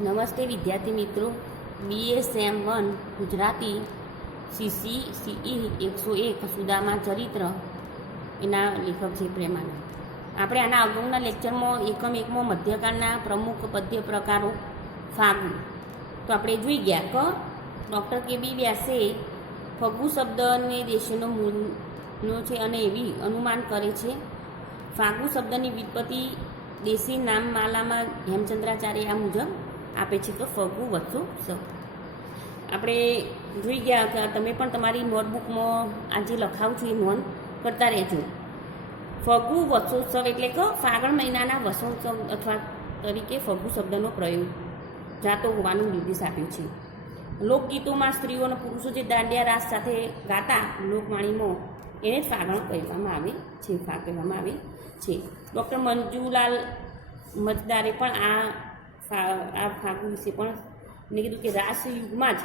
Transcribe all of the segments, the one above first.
નમસ્તે વિદ્યાર્થી મિત્રો, BSM1 Gujarati CC CE 101 Sudama ચરિત્ર એના લેખક છે પ્રેમાનંદ. આપણે આના અગાઉના લેક્ચરમાં એકમ એકમાં મધ્યકાળના પ્રમુખ પદ્ય પ્રકારો ફાગુ તો આપણે જોઈ ગયા કે ડૉક્ટર KB વ્યાસે ફગુ શબ્દને દેશનો મૂળનો છે અને એવી અનુમાન કરે છે. ફાગુ શબ્દની વ્યુત્પત્તિ દેશી નામમાલામાં હેમચંદ્રાચાર્ય આ મુજબ આપે છે કે ફગુ વત્સો સ. આપણે જોઈ ગયા કે તમે પણ તમારી નોટબુકમાં આ જે લખાવું છું એ નોંધ કરતા રહેજો. ફગુ વત્સોત્સવ એટલે કે ફાગણ મહિનાના વસોત્સવ અથવા તરીકે ફગુ શબ્દનો પ્રયોગ જાતો હોવાનો નિર્દેશ આપ્યો છે. લોકગીતોમાં સ્ત્રીઓ અને પુરુષો જે દાંડિયા રાસ સાથે ગાતા લોકવાણીમાં એને જ ફાગણ કહેવામાં આવે છે, કહેવામાં આવે છે. ડૉક્ટર મંજુલાલ મજદારે પણ આ ફાગુ વિશે પણ મેં કીધું કે રાસયુગમાં જ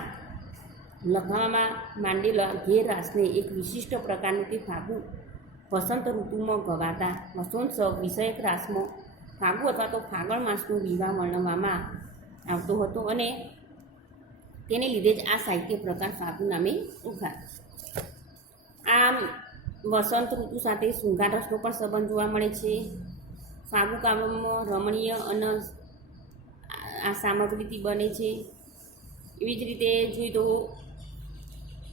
લખવામાં માંડેલા ઘેર રાસને એક વિશિષ્ટ પ્રકારનું તે ફાગુ વસંત ઋતુમાં ગવાતા વસંતોત્સવ વિષયક રાસમાં ફાગુ અથવા તો ફાગણ માસનો વિવાહ વર્ણવવામાં આવતો હતો અને તેને લીધે જ આ સાહિત્ય પ્રકાર ફાગુ નામે ઓળખાય. આમ વસંત ઋતુ સાથે શૃંગાર રસનો પણ સંબંધ જોવા મળે છે. ફાગુ કાવ્યમાં રમણીય અને આ સામગ્રીથી બને છે. એવી જ રીતે જોઈએ તો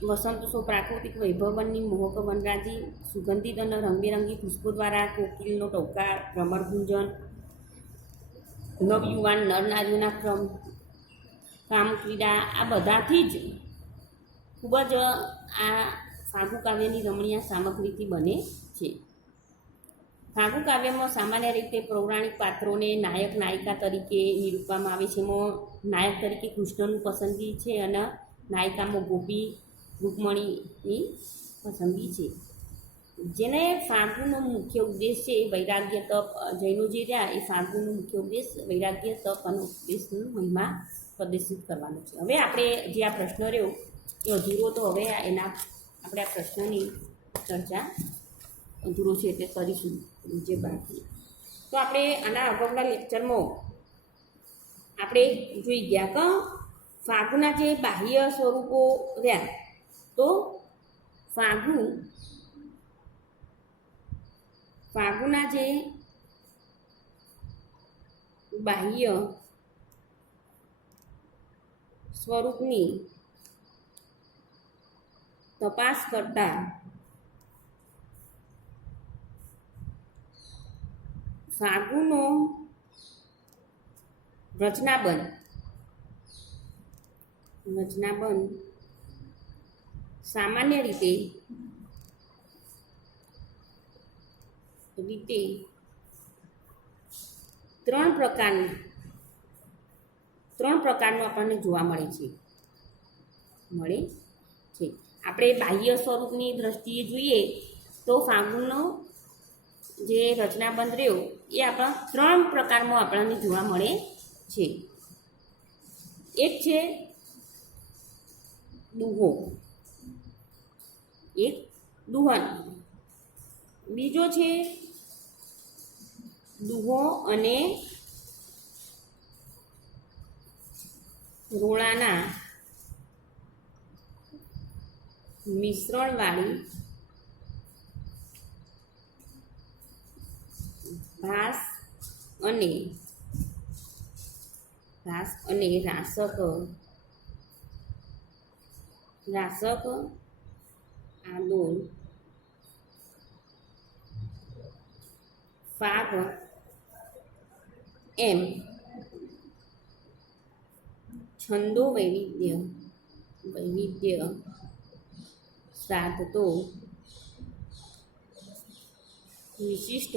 વસંતોત્સવ પ્રાકૃતિક વૈભવની મોહક વનરાજી સુગંધિત અને રંગબેરંગી પુષ્પો દ્વારા કોકિલનો ટોકાર ભ્રમર ગુંજન નવયુવાન નર નારીઓના કામ ક્રીડા આ બધાથી જ ખૂબ જ આ ફાગુ કાવ્યની રમણીય સામગ્રીથી બને છે. ફાગુ કાવ્યમાં સામાન્ય રીતે પૌરાણિક પાત્રોને નાયક નાયિકા તરીકે નિરૂપવામાં આવે છે. એમાં નાયક તરીકે કૃષ્ણનું પસંદગી છે અને નાયિકામાં ગોપી રૂકમણીની પસંદગી છે. જેને ફાગુનો મુખ્ય ઉદ્દેશ છે એ વૈરાગ્ય તપ, જૈનો જે રહ્યા એ ફાગુનો મુખ્ય ઉદ્દેશ વૈરાગ્ય તપ અને ઉપદેશની મહિમા પ્રદર્શિત કરવાનો છે. હવે આપણે જે આ પ્રશ્ન રહ્યો એ અધૂરો તો હવે એના આપણે આ પ્રશ્નની ચર્ચા અધૂરો છે એટલે કરીશું જે બાકી. તો આપણે આના અગાઉના લેક્ચરમાં આપણે જોઈ ગયા કે ફાગુના જે બાહ્ય સ્વરૂપો રહ્યા તો ફાગુના જે બાહ્ય સ્વરૂપની તપાસ કરતા ફાગુનો રચનાબંધ સામાન્ય રીતે ત્રણ પ્રકારનું આપણને જોવા મળે છે. આપણે બાહ્ય સ્વરૂપની દ્રષ્ટિએ જોઈએ તો ફાગુનો જે રચનાબંધ રહ્યો એ આપણા ત્રણ પ્રકારમાં આપણને જોવા મળે છે. એક છે દુહો, એક દુહન, બીજો છે દુહો અને રોળાના મિશ્રણવાળી ઘાસ અને રાસક આંદોલ ફાગ એમ છંદો વૈવિધ્ય સાધતો વિશિષ્ટ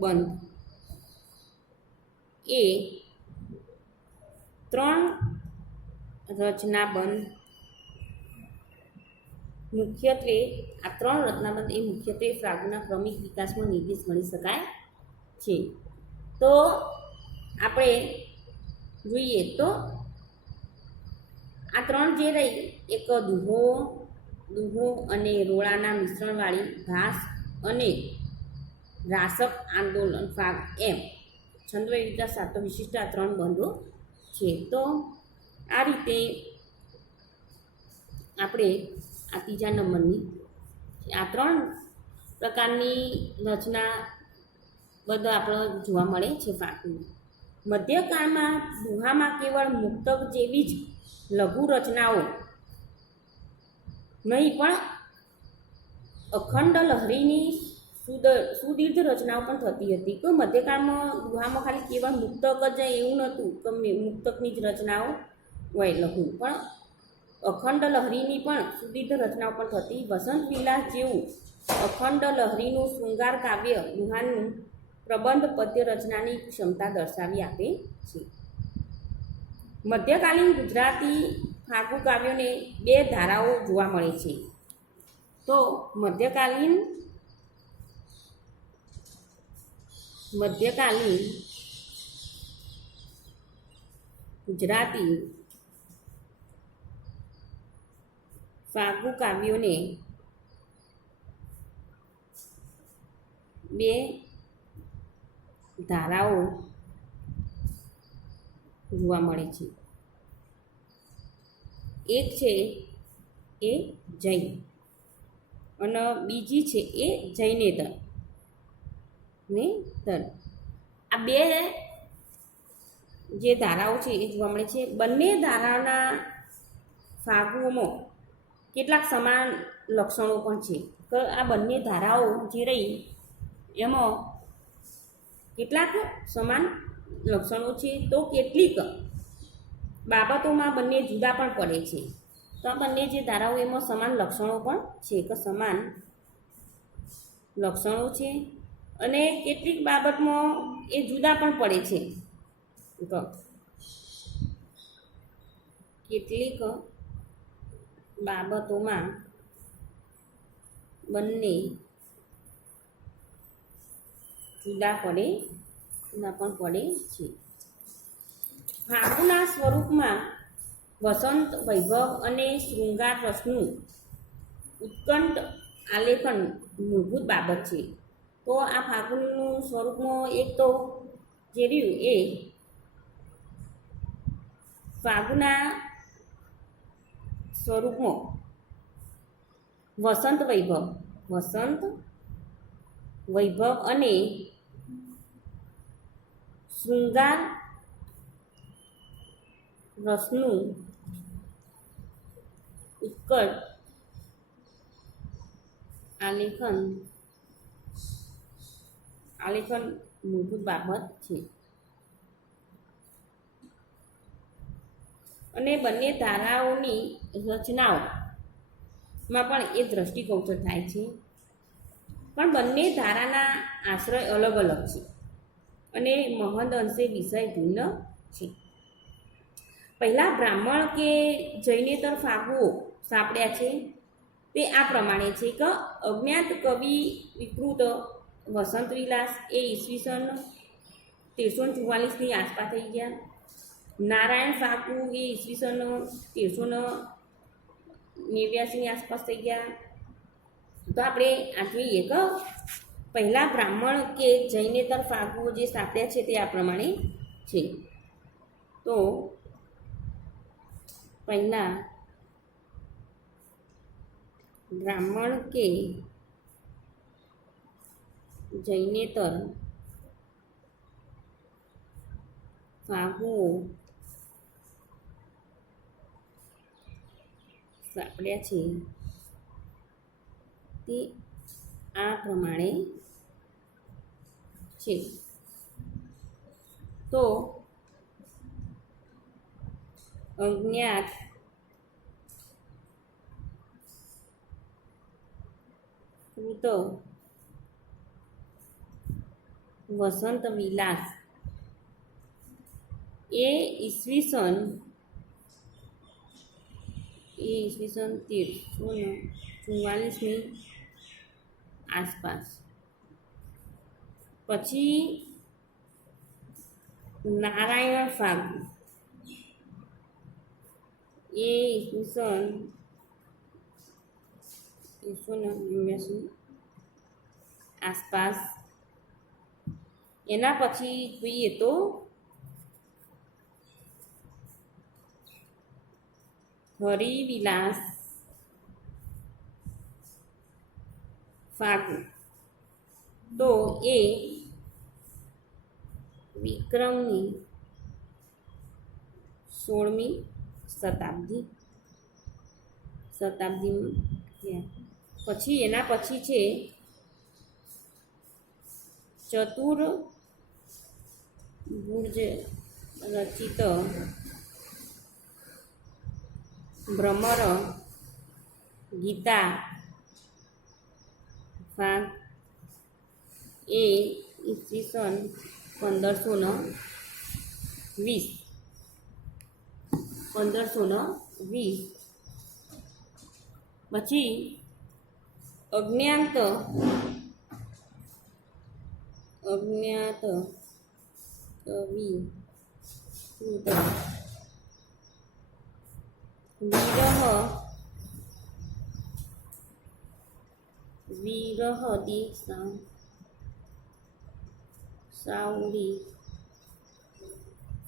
બંધ એ ત્રણ રચનાબંધ મુખ્યત્વે ફાગુના ક્રમિક વિકાસમાં નિર્દેશ ગણી શકાય છે. તો આપણે જોઈએ તો આ ત્રણ જે રહી એક દુહો અને રોળાના મિશ્રણવાળી ઘાસ અને રાસક આંદોલન ફાગ એમ છંદ વિવિધતા, સાર્થ વિશિષ્ટ, આ 3 બંધો છે. તો આ રીતે આપણે આ ત્રીજા નંબરની આ 3 પ્રકારની રચના બધા આપણે જોવા મળે છે ફાગુની. મધ્યકાળમાં દુહામાં કેવળ મુક્તક જેવી જ લઘુ રચનાઓ નહીં પણ અખંડ લહરીની સુદીર્ઘ રચનાઓ પણ થતી હતી. તો મધ્યકાળમાં દુહામાં ખાલી કેવળ મુક્તક જ એવું નહોતું કે મુક્તકની જ રચનાઓ હોય લઘુ, પણ અખંડ લહરીની પણ સુદીર્ઘ રચનાઓ પણ થતી. વસંત વિલાસ જેવું અખંડ લહરીનું શૃંગાર કાવ્ય દુહાનું પ્રબંધ પદ્ય રચનાની ક્ષમતા દર્શાવી આપે છે. મધ્યકાલીન ગુજરાતી ફાગુ કાવ્યોને 2 ધારાઓ જોવા મળે છે. તો મધ્યકાલીન ગુજરાતી ફાગુ કાવ્યોને 2 ધારાઓ જોવા મળે છે. એક છે એ જૈન અને બીજી છે એ જૈનેતર ને તર. આ 2 જે ધારાઓ છે એ જોવા મળે છે. બંને ધારાના ફાગુઓમાં કેટલાક સમાન લક્ષણો પણ છે કે આ બંને ધારાઓ જે રહી એમાં કેટલાક સમાન લક્ષણો છે, તો કેટલીક બાબતોમાં બંને જુદા પણ પડે છે. તો આ બંને જે ધારાઓ એમાં સમાન લક્ષણો પણ છે કે સમાન લક્ષણો છે અને કેટલીક બાબતમાં એ જુદા પણ પડે છે. તો કેટલીક બાબતોમાં બંને જુદા પણ પડે છે. ફાગુના સ્વરૂપમાં વસંત વૈભવ અને શૃંગાર રસનું ઉત્કંઠ આલેખન મૂળભૂત બાબત છે. તો આ ફાગુનનું સ્વરૂપમાં એક તો જે રહ્યું એ ફાગુના સ્વરૂપમાં વસંત વૈભવ અને શૃંગાર રસનું ઉત્કટ આલેખન મૂળભૂત બાબત છે. અને બંને ધારાઓની રચનાઓમાં પણ એ દ્રષ્ટિગોચર થાય છે. પણ બંને ધારાના આશ્રય અલગ અલગ છે અને મહદ અંશે વિષય ભિન્ન છે. પહેલા બ્રાહ્મણ કે જૈનેતર ફાગુઓ સાંપડ્યા છે તે આ પ્રમાણે છે કે અજ્ઞાત કવિ વિકૃત વસંત વિલાસ એ ઈસવીસન 1344ની આસપાસ થઈ ગયા. નારાયણ ફાગુ એ ઈસવીસન 1389ની આસપાસ થઈ ગયા. તો આપણે આ જોઈએ કે પહેલા બ્રાહ્મણ કે જૈનેતર ફાગુઓ જે સાંપડ્યા છે તે આ પ્રમાણે છે. તો પહેલા બ્રાહ્મણ કે જૈનેતર ફાગુઓ સાંપડ્યા છે તે આ પ્રમાણે છે. તો અજ્ઞાત કૃત વસંત વિલાસ એ ઈસવીસન 1344ની આસપાસ. પછી નારાયણ ફાગુ એ ઈસવીસન 1389 આસપાસ એના પછી જોઈએ તો હરિવિલાસ ફાગુ, તો એ વિક્રમની 16મી શતાબ્દીમાં. પછી એના પછી છે ચતુર્ભુજ રચિત ભ્રમર ગીતા ફાગ, એ ઈસવીસન 1520. પછી અજ્ઞાત કવિ વિરહ સાવરી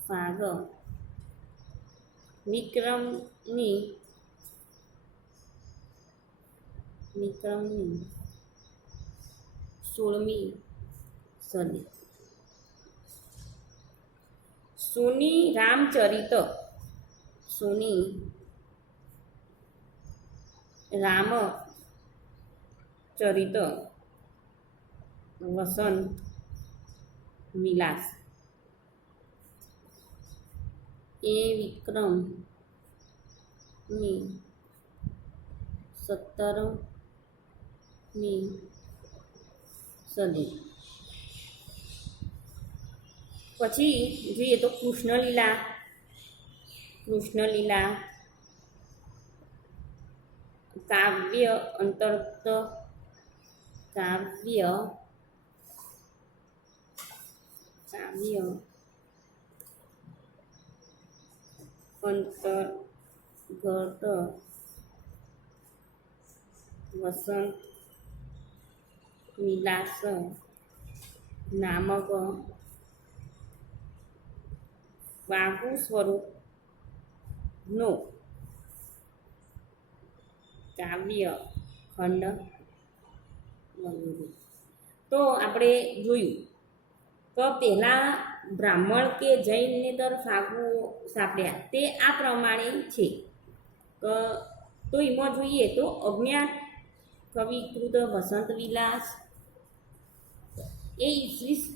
ફાગ, વિક્રમની 16મી સદી. સોની રામચરિત વસંત વિલાસ, એ વિક્રમની 17મી સદી. પછી જોઈએ તો કૃષ્ણલીલા કાવ્ય અંતર્ગત વસંત વિલાસ નામક ફાગુ સ્વરૂપનો કાવ્ય ખંડ વગેરે. તો આપણે જોયું તો પહેલાં બ્રાહ્મણ કે જૈનેતર ફાગુઓ સાંપડ્યા તે આ પ્રમાણે છે. તો એમાં જોઈએ તો અજ્ઞાત કવિકૃત વસંત વિલાસ, એ ઈસવીસન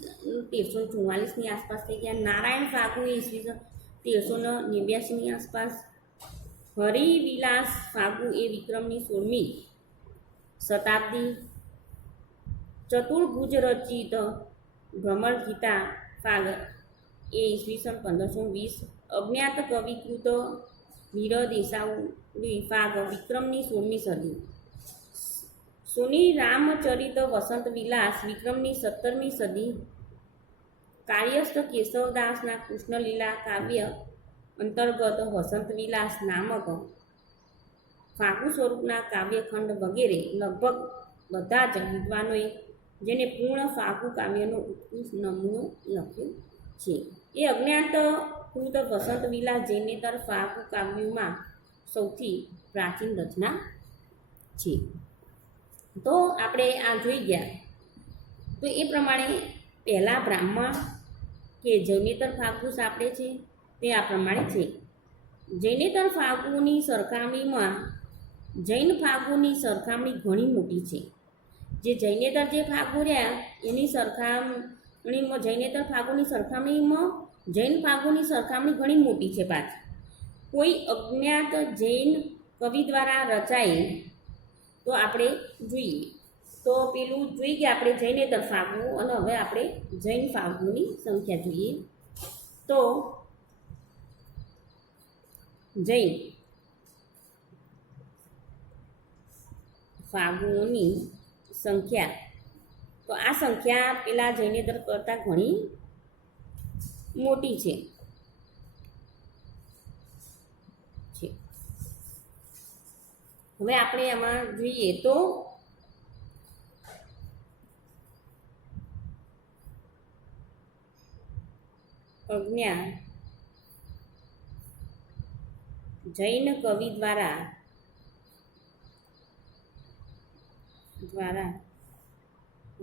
1344ની આસપાસ થઈ ગયા. નારાયણ ફાગુ એ ઈસવીસન 1389ની આસપાસ. હરિવિલાસ ફાગુ એ વિક્રમની 16મી શતાબ્દી. ચતુર્ભુજ રચિત ભ્રમર ગીતા ફાગ, એ ઈસવીસન 1520. અજ્ઞાત કવિકૃત વીર દેસાઉરી ફાગ, વિક્રમની 16મી સદી. સોની રામચરિત વસંત વિલાસ, વિક્રમની 17મી સદી. કાર્યસ્થ કેશવદાસના કૃષ્ણલીલા કાવ્ય અંતર્ગત વસંત વિલાસ નામક ફાગુ સ્વરૂપના કાવ્યખંડ વગેરે. લગભગ બધા જ વિદ્વાનોએ જેને પૂર્ણ ફાગુ કાવ્યનો ઉત્કૃષ્ટ નમૂનો લખ્યો છે. એ અજ્ઞાત કૃત વસંત વિલાસ જૈનેતર ફાગુ કાવ્યોમાં સૌથી પ્રાચીન રચના છે. તો આપણે આ જોઈ ગયા. તો એ પ્રમાણે પહેલાં બ્રાહ્મણ કે જૈનેતર ફાગુ સાંપડે છે તે આ પ્રમાણે છે. જૈનેતર ફાગુની સરખામણીમાં જૈન ફાગુની સરખામણી ઘણી મોટી છે. જે જૈનેતર જે ફાગુ રહ્યા એની સરખામણીમાં જૈનેતર ફાગુની સરખામણીમાં જૈન ફાગુની સરખામણી ઘણી મોટી છે. પાછી કોઈ અજ્ઞાત જૈન કવિ દ્વારા રચાયેલ. તો આપણે જોઈએ તો પેલું જોઈ ગયા આપણે જૈનેતર ફાગુ, અને હવે આપણે જૈન ફાગુની સંખ્યા જોઈએ. તો જૈન ફાગુઓની સંખ્યા, તો આ સંખ્યા પેલા જૈનેતર કરતાં ઘણી મોટી છે. હવે આપણે આમાં જોઈએ તો અજ્ઞા જૈન કવિ દ્વારા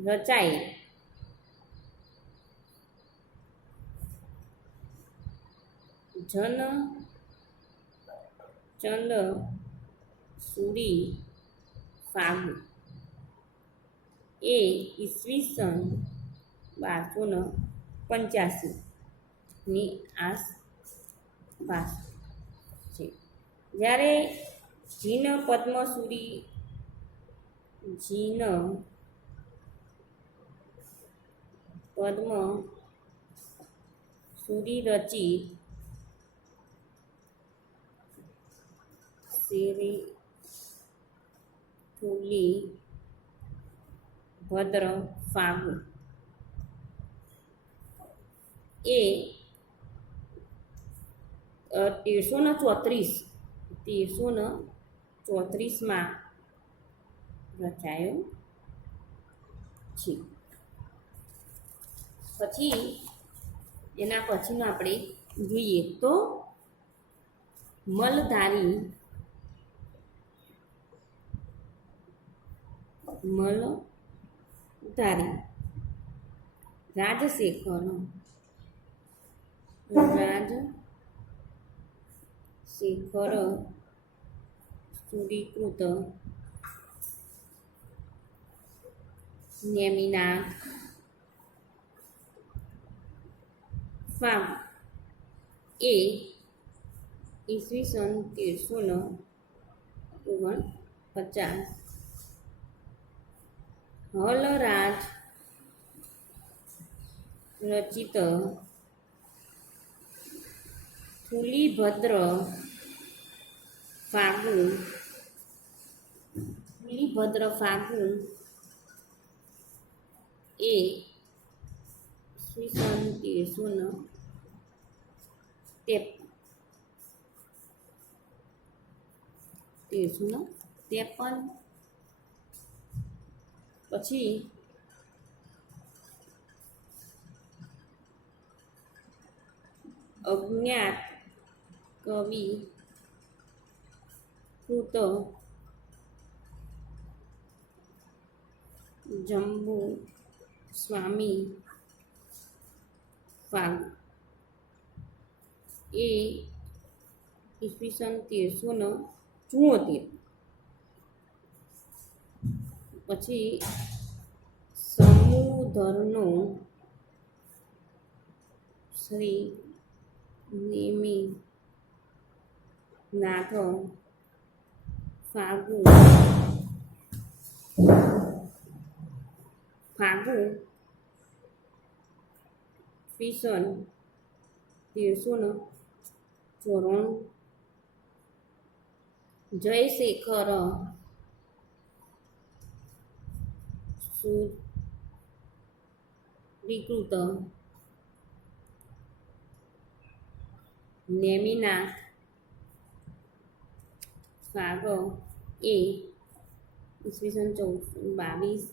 રચાય જન ચંદ સુરી ફાગુ એ ઈસવીસન 1285ની આસપાસ છે. જ્યારે જીન પદ્મસુરી રચિત થુલી ભદ્ર ફાગુ એ 1334માં રચાયો છે. પછી એના પછીનું આપણે જોઈએ તો મલધારી રાજશેખર સુરીકૃત નેમિનાથ ફાગુ એ ઈસવીસન 1349 હલરાજ રચિત થુલીભદ્ર ફાગુ એ ઈસવીસન 1353 પછી અજ્ઞાત કવિ કૃત જંબુ સ્વામી ફાગુ એ ઈસવીસન 1374 પછી સમુધરનો શ્રી નેમિનાથ ફાગુ ઈસવીસન 1394 જયશેખર સુરીકૃત નેમિનાથ ફાગુ એ ઈસવીસન 1422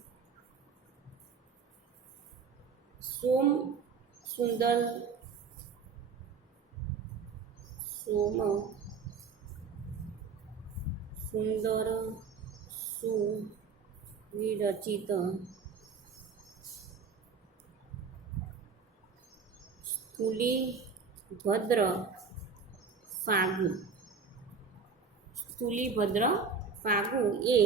સુંદર સુવિરચિત સ્થુલીભદ્ર ફાગુ એ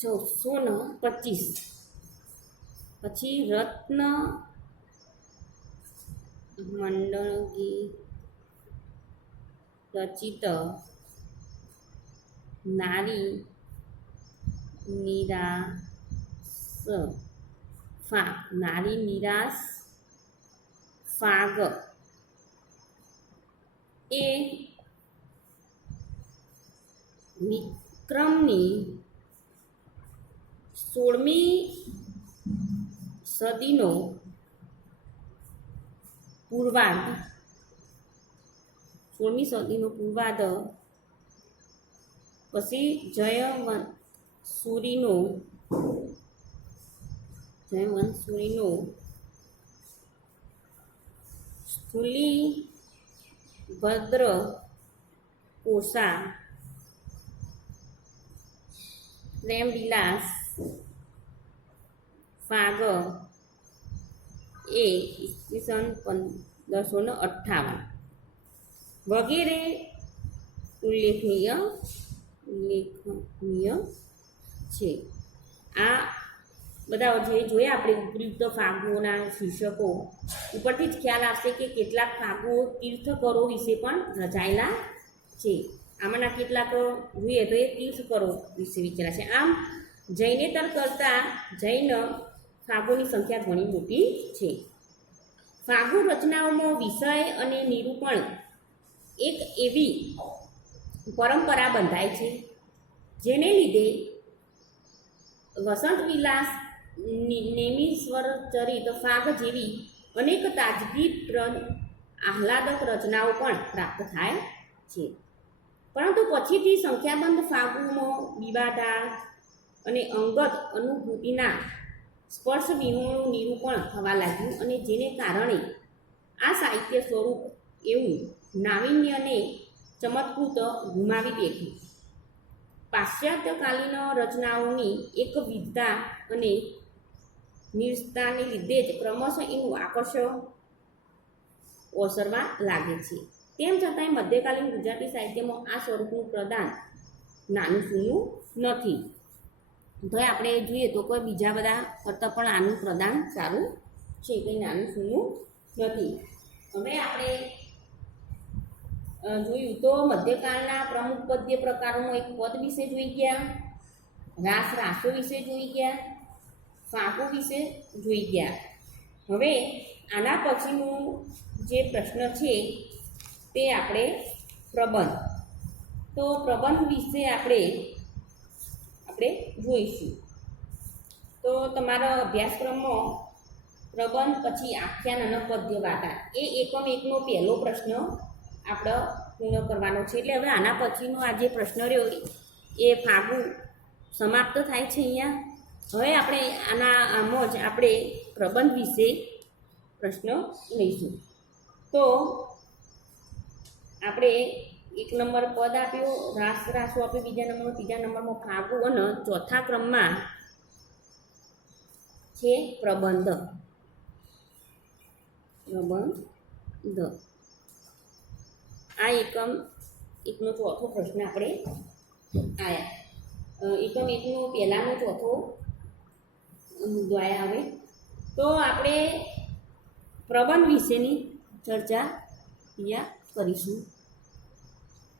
1425 પછી રત્ન મંડળગી રચિત નારી નિરાશ ફાગ એ વિક્રમની 16મી સદીનો પૂર્વાર્ધ પછી જયવંત સુરીનો સ્થૂલી ભદ્ર કોષા પ્રેમવિલાસ ફાગ એ ઈસવીસન 1558 વગેરે ઉલ્લેખનીય છે. આ બધા જે જોયા આપણે ઉપયુક્ત ફાગોના શીર્ષકો ઉપરથી જ ખ્યાલ આવશે કે કેટલાક ફાગો તીર્થકરો વિશે પણ રચાયેલા છે. આમાંના કેટલાક જોઈએ તો એ તીર્થકરો વિશે વિચાર્યા છે. આમ જૈનેતર કરતાં જૈન ફાગોની સંખ્યા ઘણી મોટી છે. ફાગુ રચનાઓમાં વિષય અને નિરૂપણ એક એવી પરંપરા બંધાય છે જેને લીધે વસંત વિલાસ નેમિશ્વર ચરિત ફાગ જેવી અનેક તાજગીપ્રદ આહલાદક રચનાઓ પણ પ્રાપ્ત થાય છે. પરંતુ પછીથી સંખ્યાબંધ ફાગુમાં વિવાદાર્થ અને અંગત અનુભૂતિના સ્પર્શ વિહોણું નિરૂપણ થવા લાગ્યું અને જેને કારણે આ સાહિત્ય સ્વરૂપ એવું નાવીન્યને ચમત્કૃત ગુમાવી બેઠું. પાશ્ચાત્યકાલીન રચનાઓની એકવિધતા અને નિરસતાને લીધે જ ક્રમશઃ એનું આકર્ષણ ઓસરવા લાગે છે. તેમ છતાંય મધ્યકાલીન ગુજરાતી સાહિત્યમાં આ સ્વરૂપનું પ્રદાન નાનું સૂનું નથી. તો આપણે જોઈએ તો કોઈ બીજા બધા કરતાં પણ આનું પ્રદાન સારું છે, કંઈ નાનું સૂનું નથી. હવે આપણે જોયું તો મધ્યકાળના પ્રમુખ પદ્ય પ્રકારોનો એક પદ વિશે જોઈ ગયા, રાસો વિશે જોઈ ગયા, ફાગો વિશે જોઈ ગયા. હવે આના પછીનું જે પ્રશ્ન છે તે આપણે પ્રબંધ. તો પ્રબંધ વિશે આપણે જોઈશું. તો તમારા અભ્યાસક્રમમાં પ્રબંધ પછી આખ્યાન અને પદ્ય વાર્તા એ એકમ એકનો પહેલો પ્રશ્ન આપણે પૂર્ણ કરવાનો છે. એટલે હવે આના પછીનો આ જે પ્રશ્ન રહ્યો એ ફાગુ સમાપ્ત થાય છે અહીંયા. હવે આપણે આમાં જ આપણે પ્રબંધ વિશે પ્રશ્ન લઈશું. તો આપણે 1 નંબર પદ આપ્યો, રાસો આપ્યો, બીજા નંબરમાં, ત્રીજા નંબરમાં ફાગુ અને ચોથા ક્રમમાં છે પ્રબંધ. આ એકમ એકનો ચોથો પ્રશ્ન આપણે આવ્યા. એકમ એકનો પહેલાનો ચોથો મુદ્દો આવ્યા. હવે તો આપણે પ્રબંધ વિશેની ચર્ચા અહીંયા કરીશું.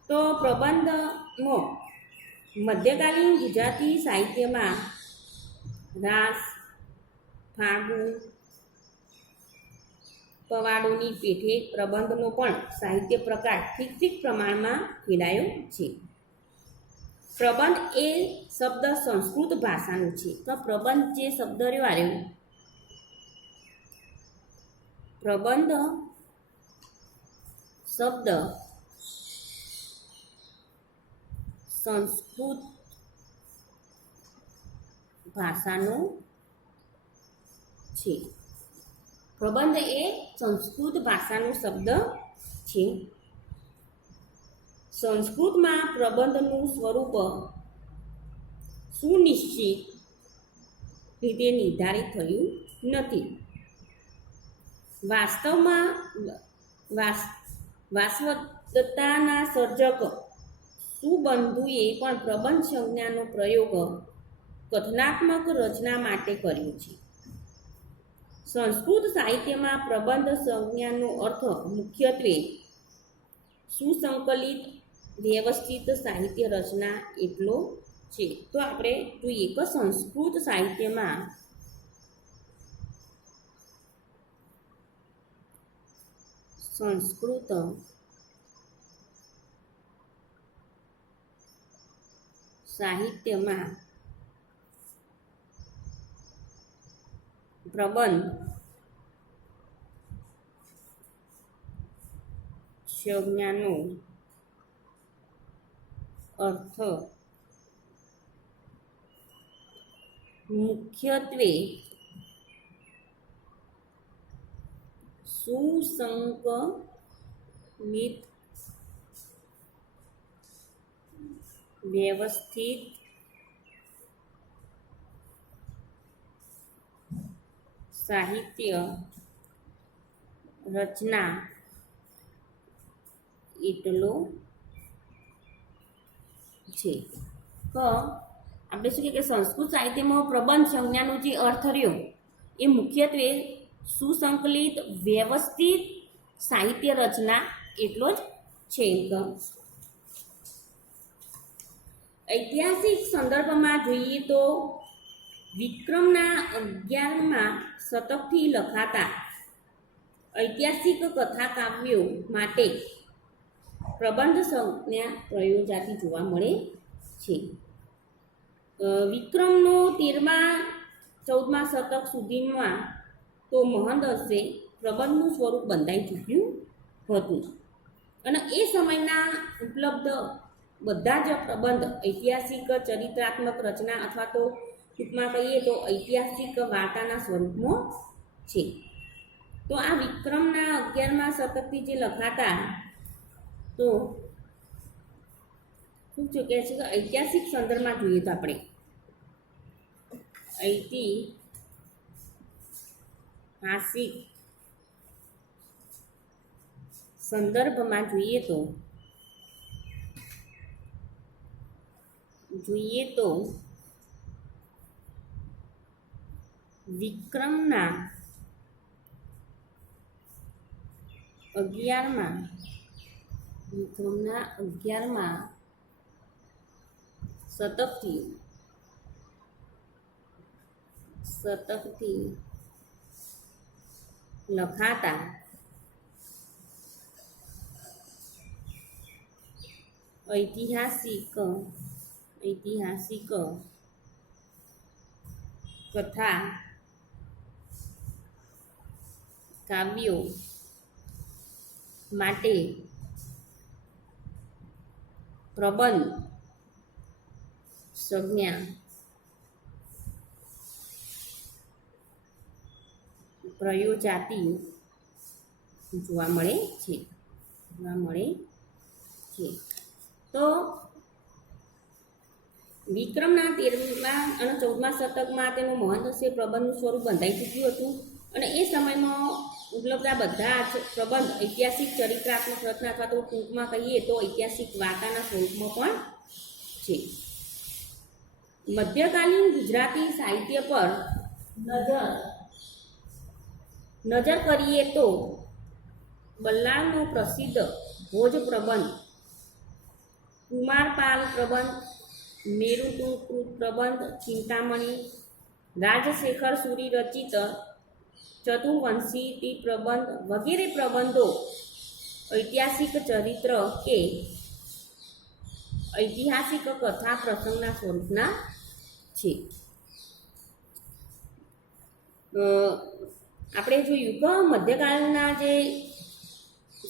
તો પ્રબંધમાં મધ્યકાલીન ગુજરાતી સાહિત્યમાં રાસ, ફાગુ, પવાડોની પેઠે પ્રબંધનો પણ સાહિત્ય પ્રકાર ઠીક પ્રમાણમાં ફેલાયો છે. પ્રબંધ એ શબ્દ સંસ્કૃત ભાષાનો છે. તો પ્રબંધ જે શબ્દ રહ્યો પ્રબંધ શબ્દ સંસ્કૃત ભાષાનો છે. પ્રબંધ એ સંસ્કૃત ભાષાનો શબ્દ છે. સંસ્કૃતમાં પ્રબંધનું સ્વરૂપ સુનિશ્ચિત રીતે નિર્ધારિત થયું નથી. વાસ્તવતાના સર્જક સુબંધુએ પણ પ્રબંધ સંજ્ઞાનો પ્રયોગ કથનાત્મક રચના માટે કર્યો છે. સંસ્કૃત સાહિત્યમાં પ્રબંધ સંજ્ઞાનો અર્થ મુખ્યત્વે સુસંકલિત વ્યવસ્થિત સાહિત્ય રચના એટલો છે. તો આપણે જોઈએ કે સંસ્કૃત સાહિત્યમાં પ્રબંધ સંજ્ઞાનો અર્થ મુખ્યત્વે સુસંકલિત વ્યવસ્થિત સાહિત્ય રચના એટલો છે. આપણે શું કે સંસ્કૃત સાહિત્યમાં પ્રબંધ સંજ્ઞાનો જે અર્થ રહ્યો એ મુખ્યત્વે સુસંકલિત વ્યવસ્થિત સાહિત્ય રચના એટલો જ છે. ઐતિહાસિક સંદર્ભમાં જોઈએ તો વિક્રમના 11મા શતકથી લખાતા ઐતિહાસિક કથા કાવ્યો માટે પ્રબંધ સંજ્ઞા પ્રયોજાતી જોવા મળે છે. વિક્રમનો 13મા-14મા શતક સુધીમાં તો મહદઅંશે પ્રબંધનું સ્વરૂપ બંધાઈ ચૂક્યું હતું અને એ સમયના ઉપલબ્ધ બધા જ પ્રબંધ ઐતિહાસિક ચરિત્રાત્મક રચના અથવા તો ટૂંકમાં કહીએ તો ઐતિહાસિક વાર્તાના સ્વરૂપમાં છે. તો આ વિક્રમના 11મા શતકથી જે લખાતા તો શું કહે છે કે ઐતિહાસિક સંદર્ભમાં જોઈએ તો આપણે ઐતિહાસિક સંદર્ભમાં જોઈએ તો વિક્રમના 11મા શતકથી લખાતા ઐતિહાસિક કથા કાવ્યો માટે પ્રબંધ સંજ્ઞા પ્રયોજાતી જોવા મળે છે. તો વિક્રમના 13મા અને 14મા શતકમાં તેનું મહંતસે પ્રબંધનું સ્વરૂપ બંધાઈ ચૂક્યું હતું અને એ સમયમાં ઉપલબ્ધ બધા જ પ્રબંધ ઐતિહાસિક ચરિત્રાત્મક રચના અથવા તો ટૂંકમાં કહીએ તો ઐતિહાસિક વાર્તાના સ્વરૂપમાં પણ છે. મધ્યકાલીન ગુજરાતી સાહિત્ય પર નજર કરીએ તો બલ્લાળનો પ્રસિદ્ધ ભોજ પ્રબંધ, કુમારપાલ પ્રબંધ, મેરુતુંગ પ્રબંધ, ચિંતામણી, રાજશેખર સૂરી રચિત ચતુર્વંશી પ્રબંધ વગેરે પ્રબંધો ઐતિહાસિક ચરિત્ર કે ઐતિહાસિક કથા પ્રસંગના સ્વરૂપના છે. આપણે જોયું કે મધ્યકાળના જે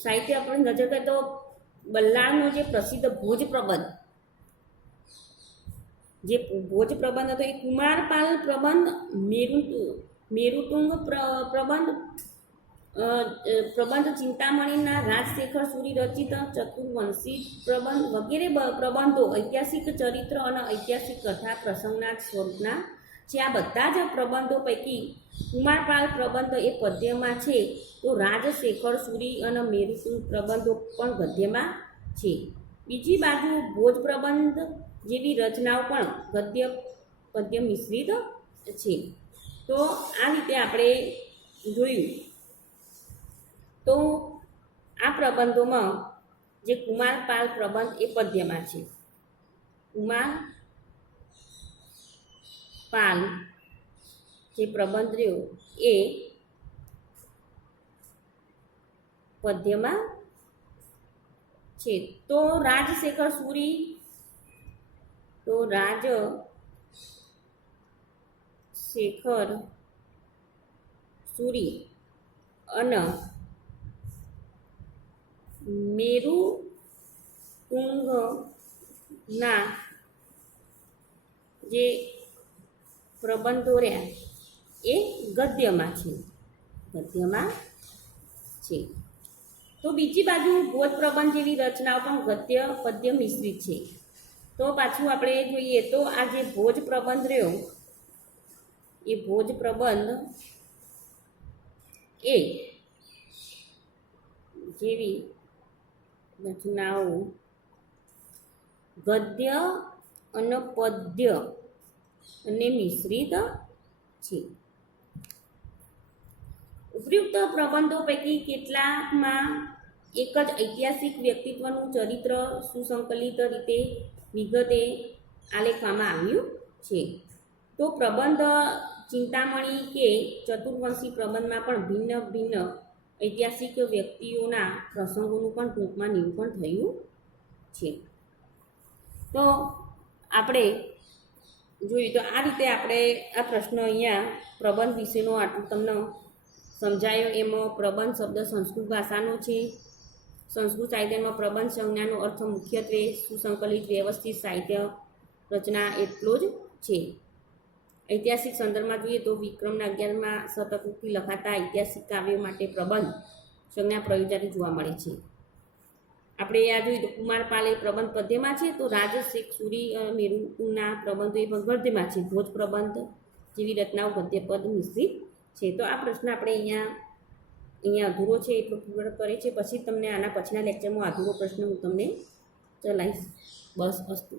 સાહિત્ય આપણે નજર કરીએ તો બલ્લાળનો જે પ્રસિદ્ધ ભોજ પ્રબંધ હતો એ કુમારપાલ પ્રબંધ, મેરુતુંગ પ્રબંધ, ચિંતામણીના રાજશેખર સૂરી રચિત ચતુર્વંશી પ્રબંધ વગેરે પ્રબંધો ઐતિહાસિક ચરિત્ર અને ઐતિહાસિક કથા પ્રસંગના સ્વરૂપના છે. આ બધા જ પ્રબંધો પૈકી કુમારપાલ પ્રબંધ એ પદ્યમાં છે તો રાજશેખર સૂરી અને મેરુતુંગ પ્રબંધો પણ ગદ્યમાં છે. બીજી બાજુ ભોજ પ્રબંધ જેવી રચનાઓ પણ પદ્ય મિશ્રિત છે. તો આ રીતે આપણે જોયું તો આ પ્રબંધોમાં જે કુમારપાલ પ્રબંધ એ પદ્યમાં છે. કુમારપાલ જે પ્રબંધ રહ્યો એ પદ્યમાં છે. તો રાજશેખર સૂરી અને મેરુતુંગના જે પ્રબંધો રહ્યા એ ગદ્યમાં છે. છે. તો બીજી બાજુ ભોજ પ્રબંધ જેવી રચનાઓ પણ ગદ્ય પદ્ય મિશ્રિત છે. તો પાછું આપણે જોઈએ તો આ જે ભોજ પ્રબંધ રહ્યો એ ભોજ પ્રબંધ એ જેવી રચનાઓ ગદ્ય અને પદ્ય અને મિશ્રિત છે. ઉપયુક્ત પ્રબંધો પૈકી કેટલાકમાં એક જ ઐતિહાસિક વ્યક્તિત્વનું ચરિત્ર સુસંકલિત રીતે વિગતે આલેખવામાં આવ્યું છે. તો પ્રબંધ ચિંતામણી કે ચતુર્વંશી પ્રબંધમાં પણ ભિન્ન ભિન્ન ઐતિહાસિક વ્યક્તિઓના પ્રસંગોનું પણ ટૂંકમાં નિરૂપણ થયું છે. તો આપણે જોયું તો આ રીતે આપણે આ પ્રશ્ન અહીંયા પ્રબંધ વિશેનો આટલું તમને સમજાયો. એમાં પ્રબંધ શબ્દ સંસ્કૃત ભાષાનો છે. સંસ્કૃત સાહિત્યમાં પ્રબંધ સંજ્ઞાનો અર્થ મુખ્યત્વે સુસંકલિત વ્યવસ્થિત સાહિત્ય રચના એટલો જ છે. ઐતિહાસિક સંદર્ભમાં જોઈએ તો વિક્રમના 11મા શતકથી લખાતા ઐતિહાસિક કાવ્યો માટે પ્રબંધ સંજ્ઞા પ્રયોજાતી જોવા મળે છે. આપણે આ જોઈએ તો કુમારપાલે પ્રબંધ પદ્યમાં છે, તો રાજશેખ સુરી મેરુના પ્રબંધો એ પણ ગદ્યમાં છે. ભોજ પ્રબંધ જેવી રચનાઓ ગદ્ય પદ મિશ્રિત છે. તો આ પ્રશ્ન આપણે અહીંયા અધૂરો છે એટલો પૂરો કરે છે. પછી તમને આના પછીના લેક્ચરમાં અધૂરો પ્રશ્ન હું તમને ચલાવીશ. બસ અસ્તુ.